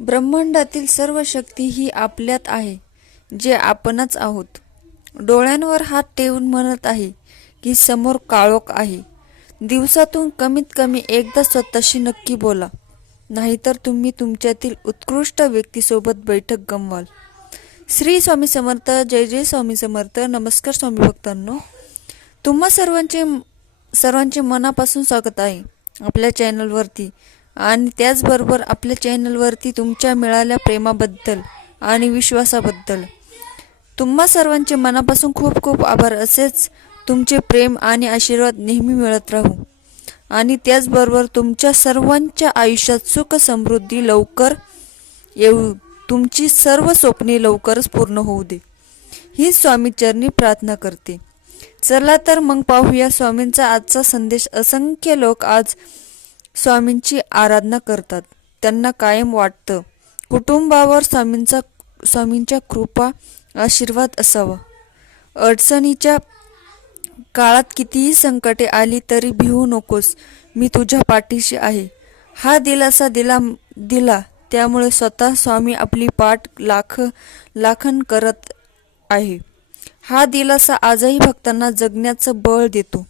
ब्रह्मांडातील सर्व शक्ती ही आपल्यात आहे जे आपणच आहोत. डोळ्यांवर हात ठेवून म्हणत आहे की समोर काळोख आहे. दिवसातून कमीत कमी एकदा स्वतःशी नक्की बोला. नाहीतर तुम्ही तुमच्यातील उत्कृष्ट व्यक्तीसोबत बैठक गमवाल. श्री स्वामी समर्थ जय जय स्वामी समर्थ. नमस्कार स्वामी भक्तांनो. तुम्हा सर्वांचे सर्वांचे मनापासून स्वागत आहे. आपल्या चॅनलवरती आणि त्याचबरोबर आपल्या चॅनलवरती तुमच्या मिळाल्या प्रेमाबद्दल आणि विश्वासाबद्दल. तुम्हा सर्वांचे मनापासून खूप खूप आभार असेच तुमचे प्रेम आणि आशीर्वाद नेहमी मिळत राहू. आणि त्याचबरोबर तुमच्या सर्वांच्या आयुष्यात सुख समृद्धी लवकर येऊ. तुमची सर्व स्वप्ने लवकरच पूर्ण होऊ दे. ही स्वामीचरणी प्रार्थना करते. चला तर मग पाहूया स्वामींचा आजचा संदेश. असंख्य लोक आज स्वामींची आराधना करतात. त्यांना कायम वाटतं. कुटुंबावर स्वामींचा स्वामींच्या कृपा आशीर्वाद असावा. अडचणीच्या काळात कितीही संकटे आली तरी भिवू नकोस. मी तुझ्या पाठीशी आहे. हा दिलासा दिला दिला त्यामुळे स्वतः स्वामी आपली पाठ लाख लाखन करत आहे. हा दिलासा आजही भक्तांना जगण्याचं बळ देतो.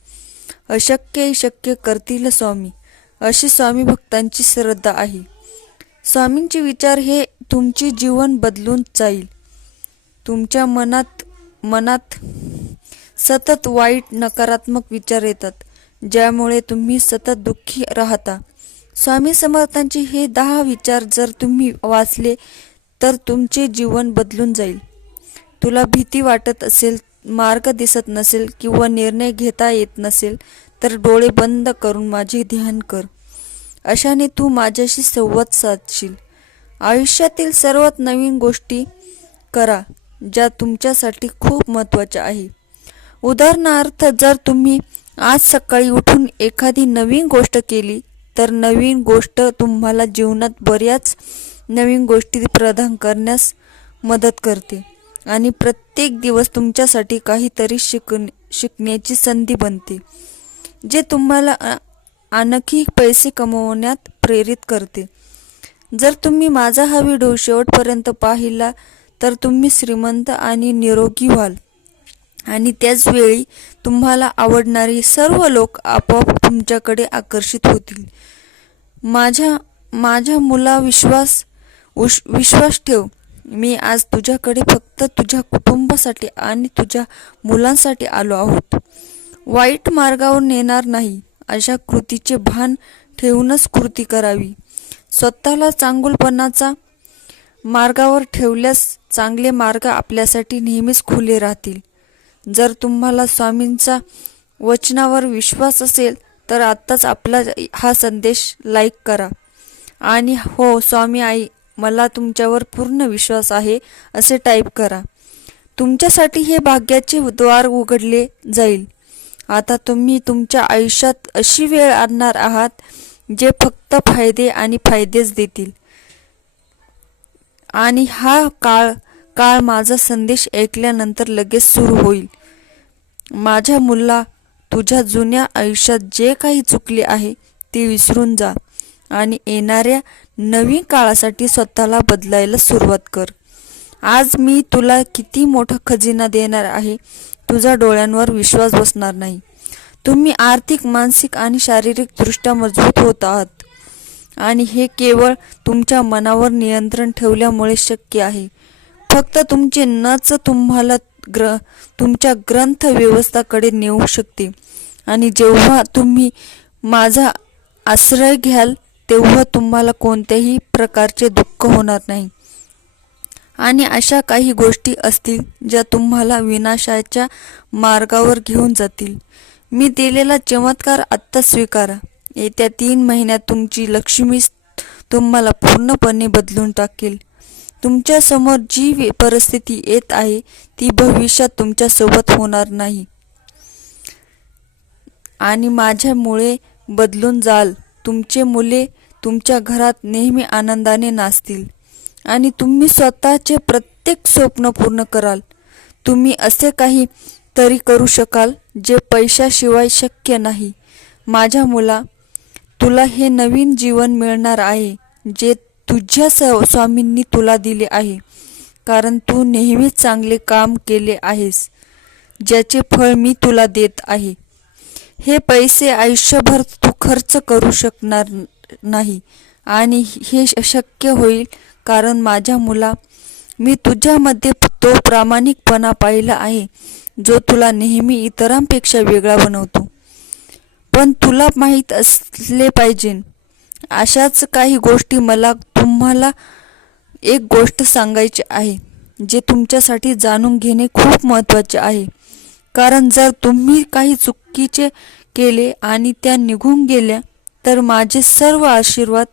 अशक्य शक्य करतील स्वामी. अशी स्वामी भक्तांची श्रद्धा आहे. स्वामींचे विचार हे तुमचे जीवन बदलून जाईल. तुमच्या मनात मनात सतत वाईट नकारात्मक विचार येतात ज्यामुळे तुम्ही सतत दुःखी राहता. स्वामी समर्थांचे हे दहा विचार जर तुम्ही वाचले तर तुमचे जीवन बदलून जाईल. तुला भीती वाटत असेल मार्ग दिसत नसेल किंवा निर्णय घेता येत नसेल तर डोळे बंद करून माझे ध्यान कर. अशाने तू माझ्याशी संवाद साधशील. आयुष्यातील सर्वात नवीन गोष्टी करा ज्या तुमच्यासाठी खूप महत्त्वाच्या आहे. उदाहरणार्थ जर तुम्ही आज सकाळी उठून एखादी नवीन गोष्ट केली तर नवीन गोष्ट तुम्हाला जीवनात बऱ्याच नवीन गोष्टी प्रदान करण्यास मदत करते आणि प्रत्येक दिवस तुमच्यासाठी काहीतरी शिकण शिकण्याची संधी बनते जे तुम्हाला आणखी पैसे कमवण्यात प्रेरित करते. जर तुम्ही माझा हा व्हिडिओ शेवटपर्यंत पाहिला तर तुम्ही श्रीमंत आणि निरोगी व्हाल. आणि त्याचवेळी तुम्हाला आवडणारी सर्व लोक आपोआप तुमच्याकडे आकर्षित होतील. माझ्या माझ्या मुला विश्वास उश विश्वास ठेव. मी आज तुझ्याकडे फक्त तुझ्या कुटुंबासाठी आणि तुझ्या मुलांसाठी आलो आहोत. वाईट मार्गावर नेणार नाही. अशा कृतीचे भान ठेवूनच कृती करावी. स्वतःला चांगुलपणाचा मार्गावर ठेवल्यास चांगले मार्ग आपल्यासाठी नेहमीच खुले राहतील. जर तुम्हाला स्वामींचा वचनावर विश्वास असेल तर आत्ताच आपला हा संदेश लाईक करा. आणि हो स्वामी आई मला तुमच्यावर पूर्ण विश्वास आहे असे टाईप करा. तुमच्यासाठी हे भाग्याचे द्वार उघडले जाईल. आता तुम्ही तुमच्या आयुष्यात अशी वेळ आणणार आहात जे फक्त फायदे आणि फायदेच देतील. आणि हा काळ काळ माझा संदेश ऐकल्यानंतर लगेच सुरू होईल. माझ्या मुला तुझ्या जुन्या आयुष्यात जे काही चुकले आहे ते विसरून जा. आणि येणाऱ्या नवीन काळासाठी स्वतःला बदलायला सुरुवात कर. आज मी तुला किती मोठा खजिना देणार आहे तुझ्या डोळ्यांवर विश्वास बसणार नाही. तुम्ही आर्थिक मानसिक आणि शारीरिकदृष्ट्या मजबूत होत आहात. आणि हे केवळ तुमच्या मनावर नियंत्रण ठेवल्यामुळे शक्य आहे. फक्त तुमचे नच तुम्हाला ग्र तुमच्या ग्रंथ व्यवस्थाकडे नेऊ शकते. आणि जेव्हा तुम्ही माझा आश्रय घ्याल तेव्हा तुम्हाला कोणत्याही प्रकारचे दुःख होणार नाही. आणि अशा काही गोष्टी असतील ज्या तुम्हाला विनाशाच्या मार्गावर घेऊन जातील. मी दिलेला चमत्कार आत्ता स्वीकारा. येत्या तीन महिन्यात तुमची लक्ष्मी तुम्हाला पूर्णपणे बदलून टाकेल. तुमच्यासमोर जी परिस्थिती येत आहे ती भविष्यात तुमच्यासोबत होणार नाही. आणि माझ्यामुळे बदलून जाल. तुमचे मुले तुमच्या घरात नेहमी आनंदाने नाचतील. आणि तुम्ही स्वतःचे प्रत्येक स्वप्न पूर्ण कराल. तुम्ही असे काही तरी करू शकाल जे पैशाशिवाय शक्य नाही. माझ्या मुला तुला हे नवीन जीवन मिळणार आहे जे तुझ्या स- स्वामींनी तुला दिले आहे. कारण तू नेहमीच चांगले काम केले आहेस ज्याचे फळ मी तुला देत आहे. हे पैसे आयुष्यभर तू खर्च करू शकणार नाही. आणि हे अशक्य शक्य होईल कारण माझ्या मुला मी तुझ्यामध्ये तो प्रामाणिकपणा पाहिला आहे जो तुला नेहमी इतरांपेक्षा वेगळा बनवतो. पण तुला माहीत असले पाहिजे. अशाच काही गोष्टी मला तुम्हाला एक गोष्ट सांगायची आहे जे तुमच्यासाठी जाणून घेणे खूप महत्त्वाचे आहे. कारण जर तुम्ही काही चुकीचे केले आणि त्या निघून गेल्या तर माझे सर्व आशीर्वाद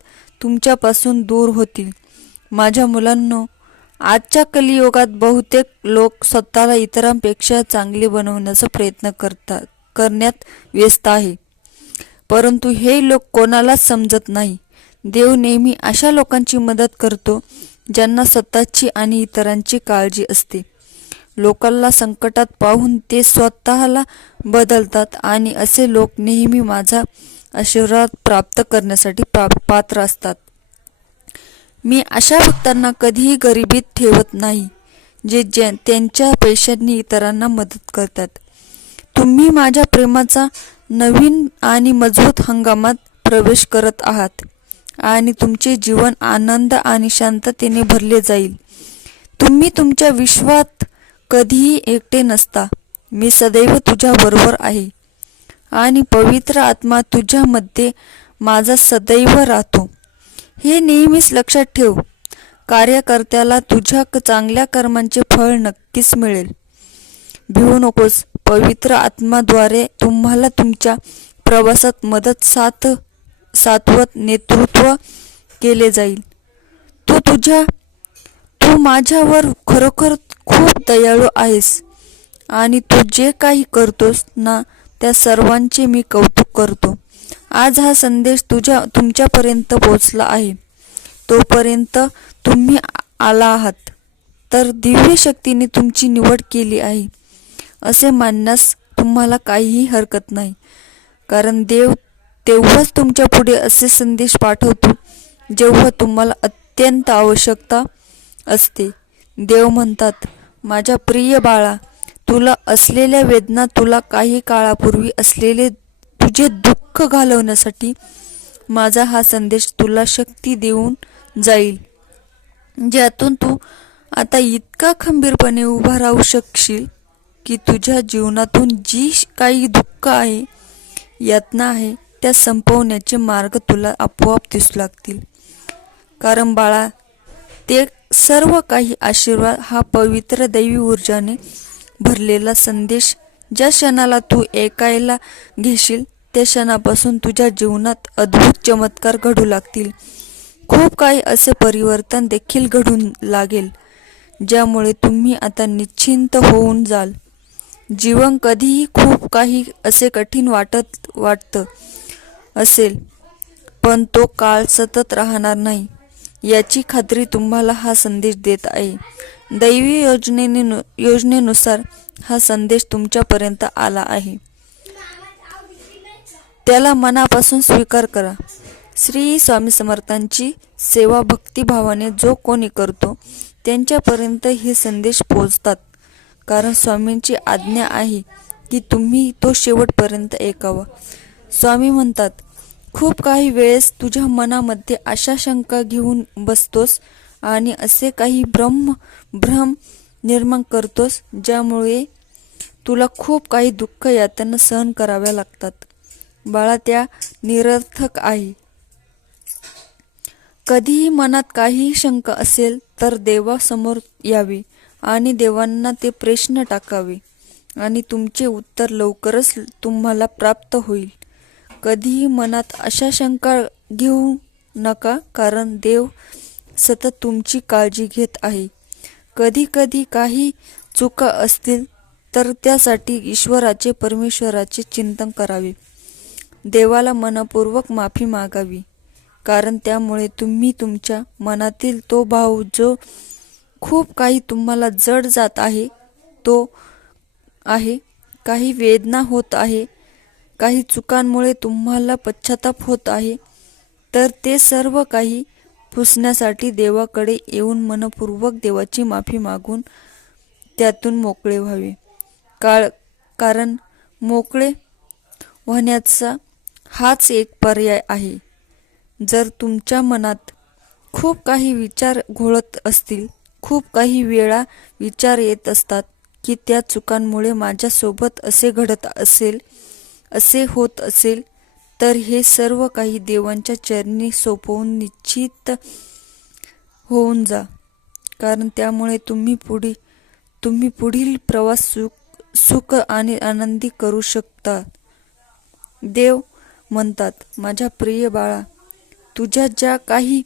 तुमच्यापासून दूर होतील. माझ्या मुलांनो आजच्या कलियुगात बहुतेक लोक स्वतःला इतरांपेक्षा चांगले बनवण्याचा प्रयत्न करतात करण्यात व्यस्त आहे. परंतु हे लोक कोणालाच समजत नाही. देव नेहमी अशा लोकांची मदत करतो ज्यांना स्वतःची आणि इतरांची काळजी असते. लोकांना संकटात पाहून ते स्वतःला बदलतात आणि असे लोक नेहमी माझा आशीर्वाद प्राप्त करण्यासाठी प्रा- पात्र असतात. मी अशा भक्तांना कधीही गरिबीत ठेवत नाही जे जे त्यांच्या पैशांनी इतरांना मदत करतात. तुम्ही माझ्या प्रेमाचा नवीन आणि मजबूत हंगामात प्रवेश करत आहात आणि तुमचे जीवन आनंद आणि शांततेने भरले जाईल. तुम्ही तुमच्या विश्वात कधीही एकटे नसता. मी सदैव तुझ्या बरोबर आहे. आणि पवित्र आत्मा तुझ्यामध्ये माझा सदैव राहतो. हे नेहमीच लक्षात ठेव. कार्यकर्त्याला तुझ्या क- चांगल्या कर्मांचे फळ नक्कीच मिळेल. भिवू नकोस. पवित्र आत्माद्वारे तुम्हाला तुमच्या प्रवासात मदत साथ सात्वत नेतृत्व केले जाईल. तू तुझ्या तू माझ्यावर खरोखर खूप दयाळू आहेस आणि तू जे काही करतोस ना त्या सर्वांचे मी कौतुक करतो. आज हा संदेश तुझ्या तुमच्यापर्यंत पोहोचला आहे. तोपर्यंत तुम्ही आला आहात. तर दिव्य शक्तीने तुमची निवड केली आहे. असे मानण्यास तुम्हाला काहीही हरकत नाही. कारण देव तेव्हाच तुमच्यापुढे असे संदेश पाठवतो जेव्हा तुम्हाला अत्यंत आवश्यकता असते. देव म्हणतात माझ्या प्रिय बाळा तुला असलेल्या वेदना तुला काही काळापूर्वी असलेले तुझे दुःख घालवण्यासाठी माझा हा संदेश तुला शक्ती देऊन जाईल ज्यातून तू आता इतका खंबीरपणे उभा राहू शकशील की तुझ्या जीवनातून जी काही दुःख आहे यातना आहे त्या संपवण्याचे मार्ग तुला आपोआप दिसू लागतील. कारण बाळा ते सर्व काही आशीर्वाद हा पवित्र दैवी ऊर्जाने भरलेला संदेश ज्या क्षणाला तू ऐकायला घेशील त्या क्षणापासून तुझ्या जीवनात अद्भुत चमत्कार घडू लागतील. खूप काही असे परिवर्तन देखील घडून लागेल ज्यामुळे तुम्ही आता निश्चिंत होऊन जाल. जीवन कधीही खूप काही असे कठीण वाटत वाटतं असेल पण तो काळ सतत राहणार नाही. याची खात्री तुम्हाला हा संदेश देत आहे. दैवी योजनेने योजनेनुसार हा संदेश तुमच्यापर्यंत आला आहे. त्याला मनापासून स्वीकार करा. श्री स्वामी समर्थांची सेवा भक्तिभावाने जो कोणी करतो त्यांच्यापर्यंत हे संदेश पोचतात कारण स्वामींची आज्ञा आहे की तुम्ही तो शेवटपर्यंत ऐकावा. स्वामी म्हणतात खूप काही वेळेस तुझ्या मनामध्ये अशा शंका घेऊन बसतोस आणि असे काही ब्रह्म भ्रम निर्माण करतोस ज्यामुळे तुला खूप काही दुःख यातना सहन कराव्या लागतात. बाळा त्या निरर्थक आहे. कधीही मनात काही शंका असेल तर देवासमोर यावे आणि देवांना ते प्रश्न टाकावे आणि तुमचे उत्तर लवकरच तुम्हाला प्राप्त होईल. कधीही मनात अशा शंका घेऊ नका कारण देव सतत तुमची काळजी घेत आहे. कधी कधी काही चुका असतील तर त्यासाठी ईश्वराचे परमेश्वराचे चिंतन करावे. देवाला मनपूर्वक माफी मागावी कारण त्यामुळे तुम्ही तुमच्या मनातील तो भाव जो खूप काही तुम्हाला जड जात आहे तो आहे. काही वेदना होत आहे काही चुकांमुळे तुम्हाला पश्चाताप होत आहे तर ते सर्व काही पुसण्यासाठी देवाकडे येऊन मनपूर्वक देवाची माफी मागून त्यातून मोकळे व्हावे. काळ कारण मोकळे होण्याचा हाच एक पर्याय आहे. जर तुमच्या मनात खूप काही विचार घोळत असतील खूप काही वेळा विचार येत असतात की त्या चुकांमुळे माझ्यासोबत असे घडत असेल असे होत असेल तर हे सर्व काही देवांच्या चरणी सोपवून निश्चित होऊन जा. कारण त्यामुळे तुम्ही पुढे तुम्ही पुढील प्रवास सुख सुख आणि आनंदी करू शकता. देव म्हणतात माझ्या प्रिय बाळा तुझ्या ज्या काही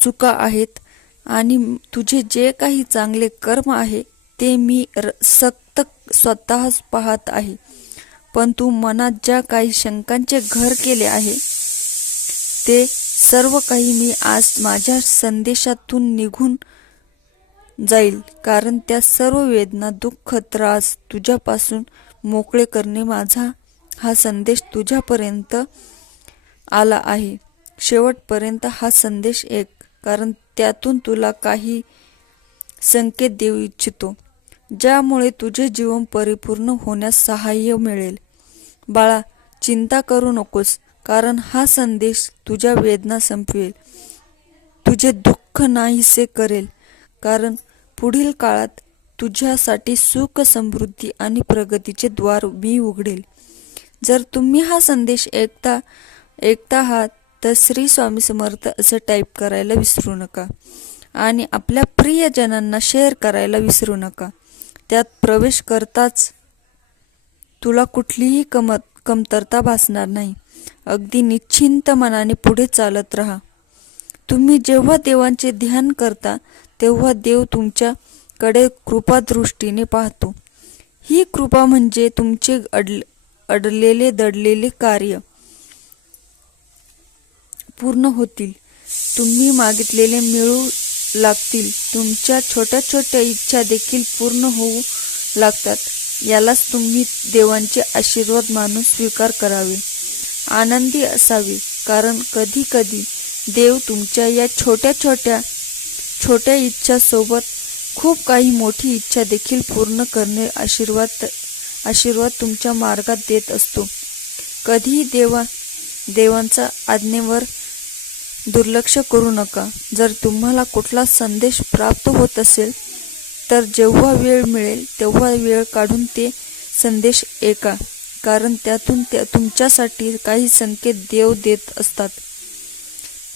चुका आहेत आणि तुझे जे काही चांगले कर्म आहे ते मी र सक्त स्वतःच पाहत आहे. पण तू मनात ज्या काही शंकांचे घर केले आहे ते सर्व काही मी आज माझ्या संदेशातून निघून जाईल कारण त्या सर्व वेदना दुःख त्रास तुझ्यापासून मोकळे करणे माझा हा संदेश तुझ्यापर्यंत आला आहे. शेवटपर्यंत हा संदेश एक कारण त्यातून तुला काही संकेत देऊ इच्छितो ज्यामुळे तुझे जीवन परिपूर्ण होण्यास सहाय्य मिळेल. बाळा चिंता करू नकोस कारण हा संदेश तुझ्या वेदना संपवेल. तुझे दुःख नाहीसे करेल कारण पुढील काळात तुझ्यासाठी सुख समृद्धी आणि प्रगतीचे द्वार मी उघडेल. जर तुम्ही हा संदेश ऐकता ऐकता आहात तर श्री स्वामी समर्थ असं टाईप करायला विसरू नका आणि आपल्या प्रियजनांना शेअर करायला विसरू नका. त्यात प्रवेश करताच तुला कुठलीही कमत कमतरता भासणार नाही. अगदी निश्चिंत मनाने पुढे चालत राहा. तुम्ही जेव्हा देवांचे ध्यान करता तेव्हा देव तुमच्याकडे कृपादृष्टीने पाहतो. ही कृपा म्हणजे तुमचे अड अडलेले दडलेले कार्य पूर्ण होतील. तुम्ही मागितलेले मिळू लागतील. तुमच्या छोट्या छोट्या इच्छा देखील पूर्ण होऊ लागतात. यालाच तुम्ही देवांचे आशीर्वाद मानून स्वीकार करावे. आनंदी असावे. कारण कधी कधी देव तुमच्या या छोट्या छोट्या छोट्या इच्छासोबत खूप काही मोठी इच्छा देखील पूर्ण करणे आशीर्वाद आशीर्वाद तुमच्या मार्गात देत असतो. कधीही देवा देवांचा आज्ञेवर दुर्लक्ष करू नका. जर तुम्हाला कुठला संदेश प्राप्त होत असेल तर जेव्हा वेळ मिळेल तेव्हा वेळ काढून ते संदेश ऐका कारण त्यातून त्या तुमच्यासाठी काही संकेत देव देत असतात.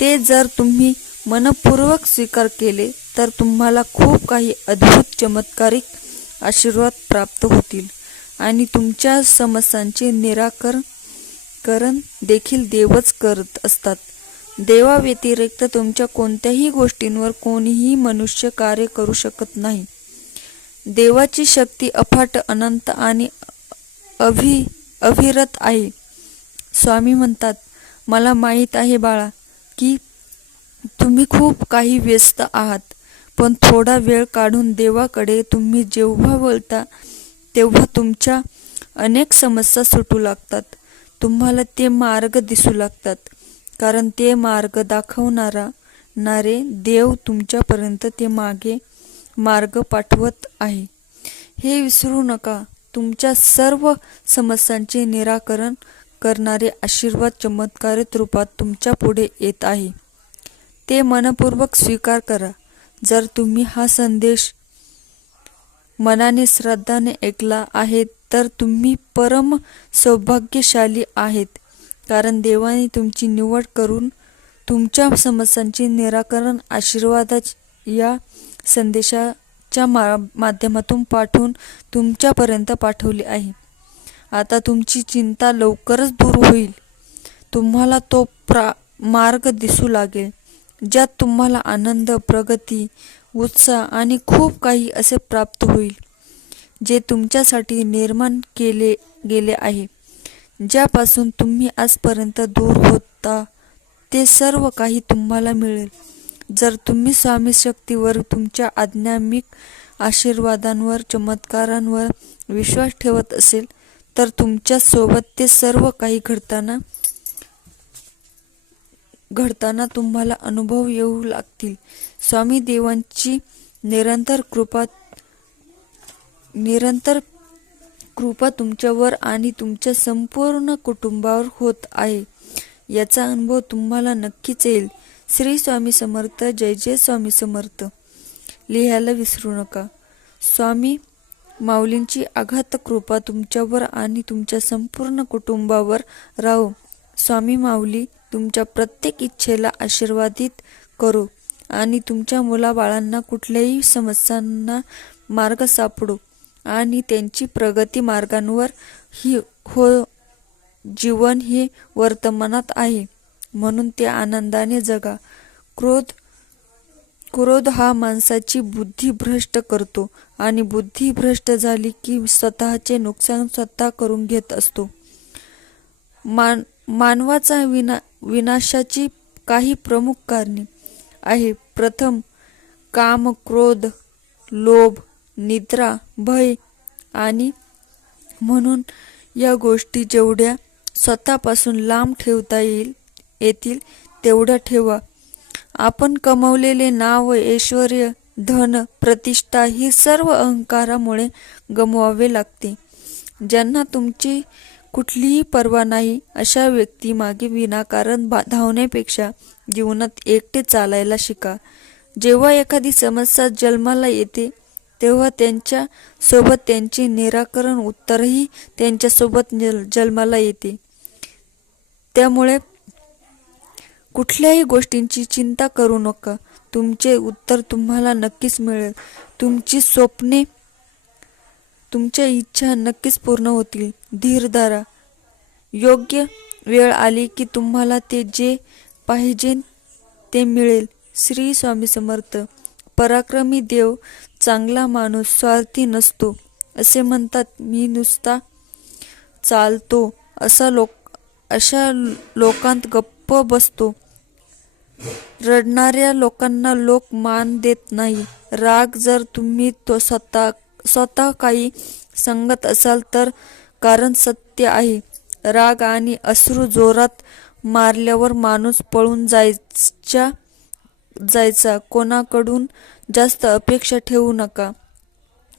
ते जर तुम्ही मनपूर्वक स्वीकार केले तर तुम्हाला खूप काही अद्भुत चमत्कारिक आशीर्वाद प्राप्त होतील आणि तुमच्या समस्यांचे निराकरण करण देखील देवच करत असतात. देवाव्यतिरिक्त तुमच्या कोणत्याही गोष्टींवर कोणीही मनुष्य कार्य करू शकत नाही. देवाची शक्ती अफाट अनंत आणि अभि अविरत आहे. स्वामी म्हणतात मला माहीत आहे बाळा की तुम्ही खूप काही व्यस्त आहात पण थोडा वेळ काढून देवाकडे तुम्ही जेव्हा वळता तेव्हा तुमच्या अनेक समस्या सुटू लागतात. तुम्हाला ते मार्ग दिसू लागतात कारण ते मार्ग दाखवणारा नारे देव तुमच्यापर्यंत ते मागे मार्ग पाठवत आहे. हे विसरू नका. तुमच्या सर्व समस्यांचे निराकरण करणारे आशीर्वाद चमत्कारित रूपात तुमच्यापुढे येत आहे. ते मनपूर्वक स्वीकार करा. जर तुम्ही हा संदेश मनाने श्रद्धाने ऐकला आहे तर तुम्ही परम सौभाग्यशाली आहेत. कारण देवाने तुमची निवड करून तुमच्या समस्यांचे निराकरण आशीर्वादाच्या या संदेशाच्या मा माध्यमातून पाठवून तुमच्यापर्यंत पाठवले आहे. आता तुमची चिंता लवकरच दूर होईल. तुम्हाला तो प्रा मार्ग दिसू लागेल ज्यात तुम्हाला आनंद प्रगती उत्साह आणि खूप काही असे प्राप्त होईल जे तुमच्यासाठी निर्माण केले गेले आहे. ज्यापासून तुम्ही आजपर्यंत दूर होता ते सर्व काही तुम्हाला मिळेल. जर तुम्ही स्वामी शक्तीवर तुमच्या आध्यात्मिक आशीर्वादांवर चमत्कारांवर विश्वास ठेवत असेल तर तुमच्यासोबत ते सर्व काही घडताना घडताना तुम्हाला अनुभव येऊ लागतील. स्वामी देवांची निरंतर कृपा निरंतर कृपा तुमच्यावर आणि तुमच्या संपूर्ण कुटुंबावर होत आहे. याचा अनुभव तुम्हाला नक्कीच येईल. श्री स्वामी समर्थ जय जय स्वामी समर्थ. लिहायला विसरू नका. स्वामी माऊलींची आघात कृपा तुमच्यावर आणि तुमच्या संपूर्ण कुटुंबावर राहो. स्वामी माऊली तुमच्या प्रत्येक इच्छेला आशीर्वादित करो आणि तुमच्या मुलाबाळांना कुठल्याही समस्यांना मार्ग सापडो आणि त्यांची प्रगती मार्गांवर ही हो जीवन हे वर्तमानात आहे. म्हणून ते आनंदाने जगा. क्रोध क्रोध हा माणसाची बुद्धी भ्रष्ट करतो आणि बुद्धी भ्रष्ट झाली की स्वतःचे नुकसान स्वतः करून घेत असतो. मान मानवाचा विना विनाशाची काही प्रमुख कारणे आहे. प्रथम काम क्रोध लोभ निद्रा भय आणि म्हणून या गोष्टी जेवढ्या स्वतःपासून लांब ठेवता येईल येतील तेवढं ठेवा. आपण कमवलेले नाव ऐश्वर धन प्रतिष्ठा ही सर्व अहंकारामुळे गमवावे लागते. ज्यांना तुमची कुठलीही पर्वा नाही अशा व्यक्ती मागे विनाकारण धावण्यापेक्षा जीवनात एकटे चालायला शिका. जेव्हा एखादी समस्या जन्माला येते तेव्हा त्यांच्यासोबत त्यांचे निराकरण उत्तरही त्यांच्यासोबत जल- जन्माला येते. त्यामुळे कुठल्याही गोष्टींची चिंता करू नका. तुमचे उत्तर तुम्हाला नक्कीच मिळेल. तुमची स्वप्ने तुमच्या इच्छा नक्कीच पूर्ण होतील. धीर धरा. योग्य वेळ आली की तुम्हाला ते जे पाहिजे ते मिळेल. श्री स्वामी समर्थ. पराक्रमी देव चांगला माणूस स्वार्थी नसतो. असे म्हणतात मी नुसता चालतो. असा लोक अशा लोकांत गप्प गप्प बसतो रडणाऱ्या लोकांना लोक मान देत नाही. राग जर तुम्ही तो स्वतः स्वतः काही सांगत असाल तर कारण सत्य आहे. राग आणि अश्रू जोरात मारल्यावर माणूस पळून जायच्या जायचा. कोणाकडून जास्त अपेक्षा ठेवू नका.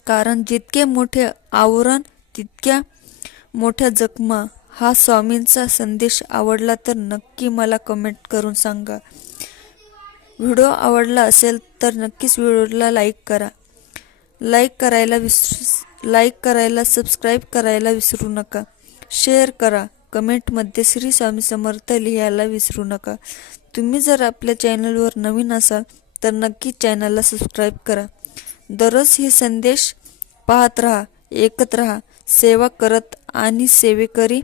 कारण जितके मोठे आवरण तितक्या मोठ्या जखमा. हा स्वामींचा संदेश आवडला तर नक्की मला कमेंट करून सांगा. व्हिडिओ आवडला असेल तर नक्कीच व्हिडिओला लाईक करा. लाईक करायला विसरू लाईक करायला सबस्क्राईब करायला विसरू नका. शेअर करा. कमेंटमध्ये श्री स्वामी समर्थ लिहायला विसरू नका. तुम्ही जर आपल्या चॅनलवर नवीन असाल तर नक्की चॅनलला सबस्क्राईब करा. दररोज हे संदेश पाहत राहा ऐकत राहा सेवा करत आणि सेवेकरी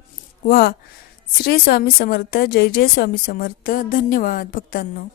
व्हा श्री स्वामी समर्थ जय जय स्वामी समर्थ. धन्यवाद भक्तांनो.